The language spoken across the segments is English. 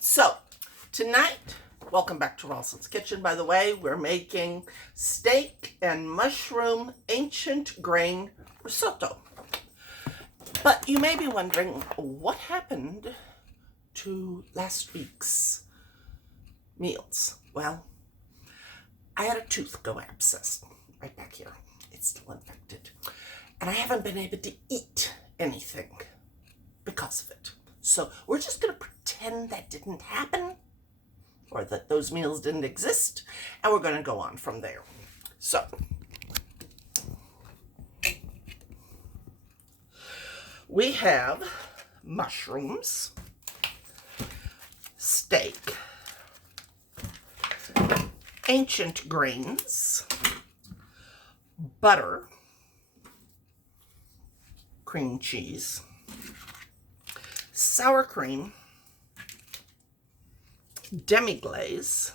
So tonight, welcome back to Ralston's Kitchen. By the way, we're making steak and mushroom ancient grain risotto. But you may be wondering, what happened to last week's meals? Well, I had a tooth go abscess right back here. It's still infected. And I haven't been able to eat anything because of it. So we're just going to pretend that didn't happen, or that those meals didn't exist, and we're going to go on from there. So we have mushrooms, steak, ancient grains, butter, cream cheese, sour cream, demi-glaze,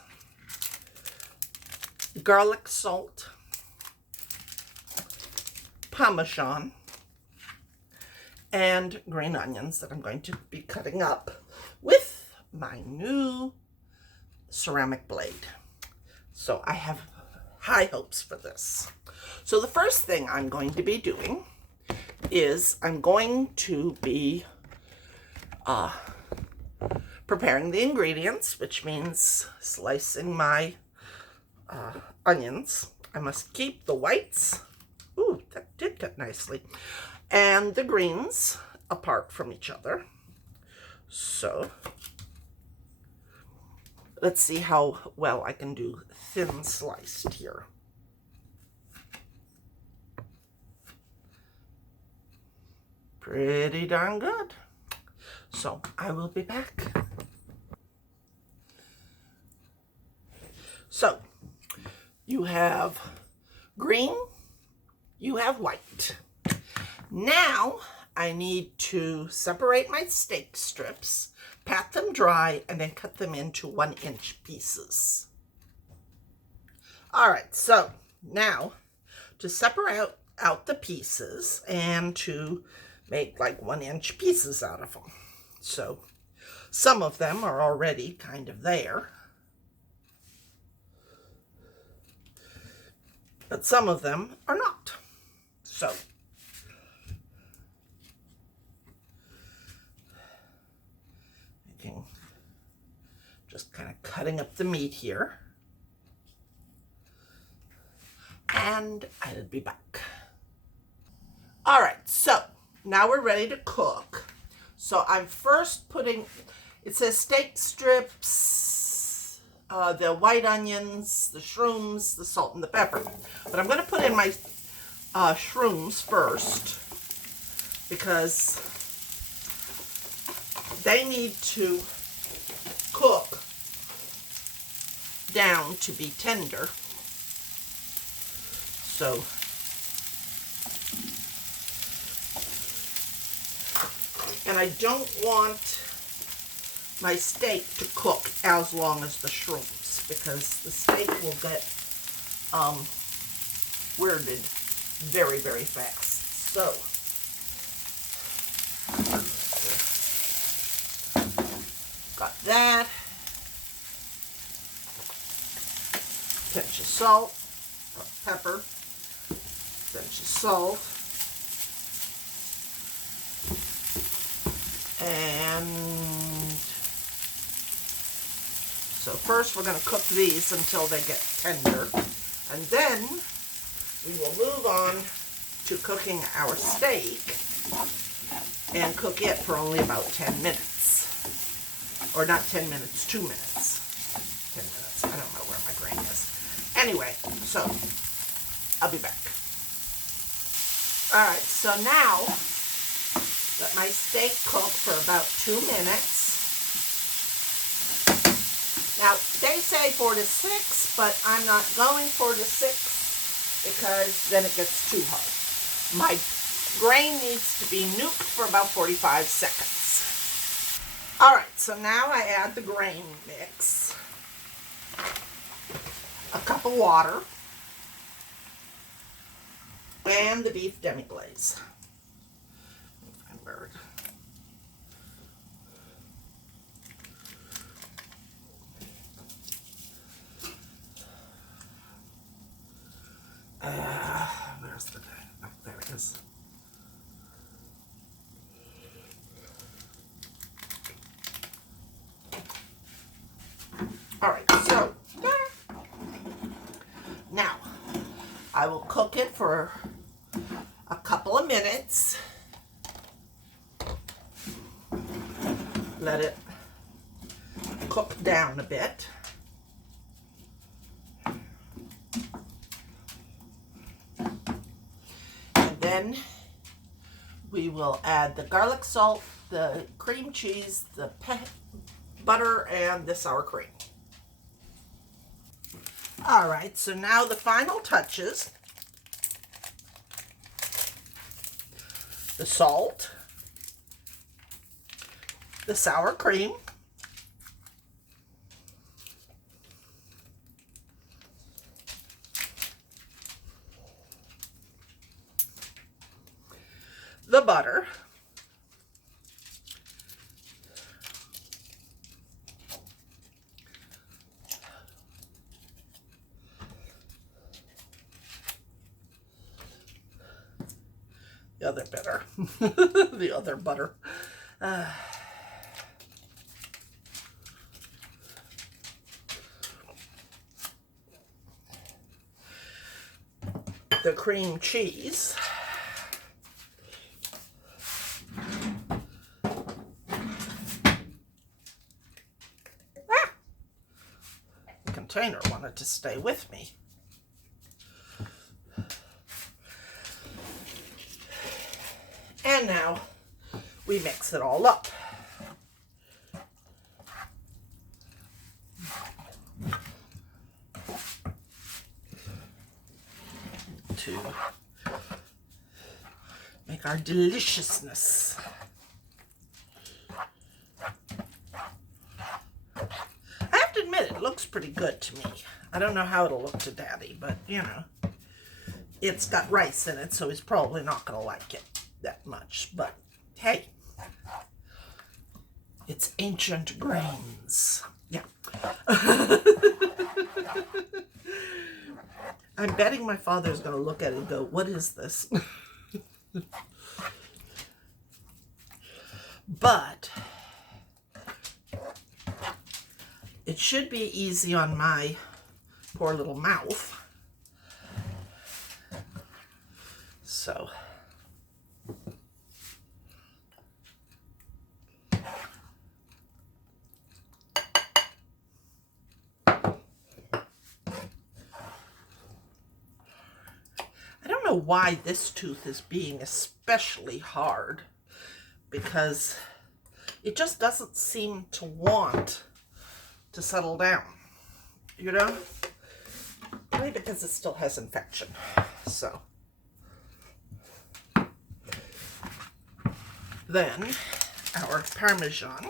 garlic salt, Parmesan, and green onions that I'm going to be cutting up with my new ceramic blade. So I have high hopes for this. So the first thing I'm going to be doing is I'm going to be preparing the ingredients, which means slicing my onions. I must keep the whites, ooh, that did cut nicely, and the greens apart from each other. So let's see how well I can do thin sliced here. Pretty darn good. So I will be back. So you have green, you have white. Now I need to separate my steak strips, pat them dry, and then cut them into 1-inch pieces. All right, so now to separate out the pieces and to make like 1-inch pieces out of them. So some of them are already kind of there, but some of them are not. So making, just kind of cutting up the meat here, and I'll be back. All right, so now we're ready to cook. So I'm first putting, it says steak strips, the white onions, the shrooms, the salt, and the pepper. But I'm going to put in my shrooms first, because they need to cook down to be tender. So and I don't want my steak to cook as long as the shrooms, because the steak will get weirded very, very fast. So got that. Pinch of salt, pepper, pinch of salt. And so first we're going to cook these until they get tender, and then we will move on to cooking our steak and cook it for only about 10 minutes. Or not 10 minutes, 2 minutes. 10 minutes. I don't know where my grain is. Anyway, so I'll be back. All right, so now let my steak cook for about 2 minutes. Now, they say 4 to 6, but I'm not going 4 to 6 because then it gets too hard. My grain needs to be nuked for about 45 seconds. All right, so now I add the grain mix, a cup of water, and the beef demi-glaze. Where's the... Oh, there it is. All right, so now I will cook it for a couple of minutes. Let it cook down a bit. And then we will add the garlic salt, the cream cheese, the butter, and the sour cream. All right, so now the final touches. The salt, the sour cream, the butter, the other butter, the other butter. The cream cheese. The container wanted to stay with me. And now we mix it all up. To make our deliciousness. I have to admit, it looks pretty good to me. I don't know how it'll look to Daddy, but you know, it's got rice in it, so he's probably not going to like it that much. But hey, it's ancient grains. Yeah. I'm betting my father's going to look at it and go, what is this? But it should be easy on my poor little mouth. So I don't know why this tooth is being especially hard, because it just doesn't seem to want to settle down, you know? Maybe because it still has infection. So then our Parmesan.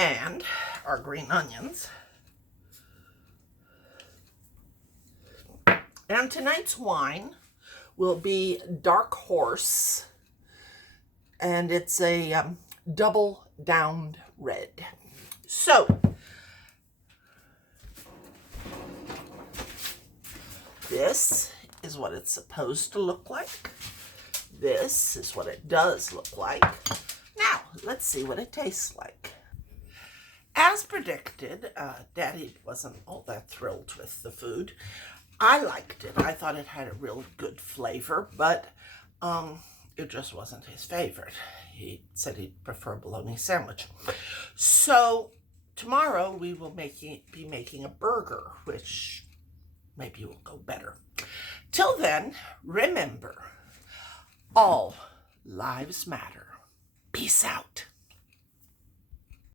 And our green onions. And tonight's wine will be Dark Horse, and it's a double downed red. So this is what it's supposed to look like. This is what it does look like. Now let's see what it tastes like. As predicted, Daddy wasn't all that thrilled with the food. I liked it. I thought it had a real good flavor, but it just wasn't his favorite. He said he'd prefer a bologna sandwich. So tomorrow we will be making a burger, which maybe will go better. Till then, remember, all lives matter. Peace out.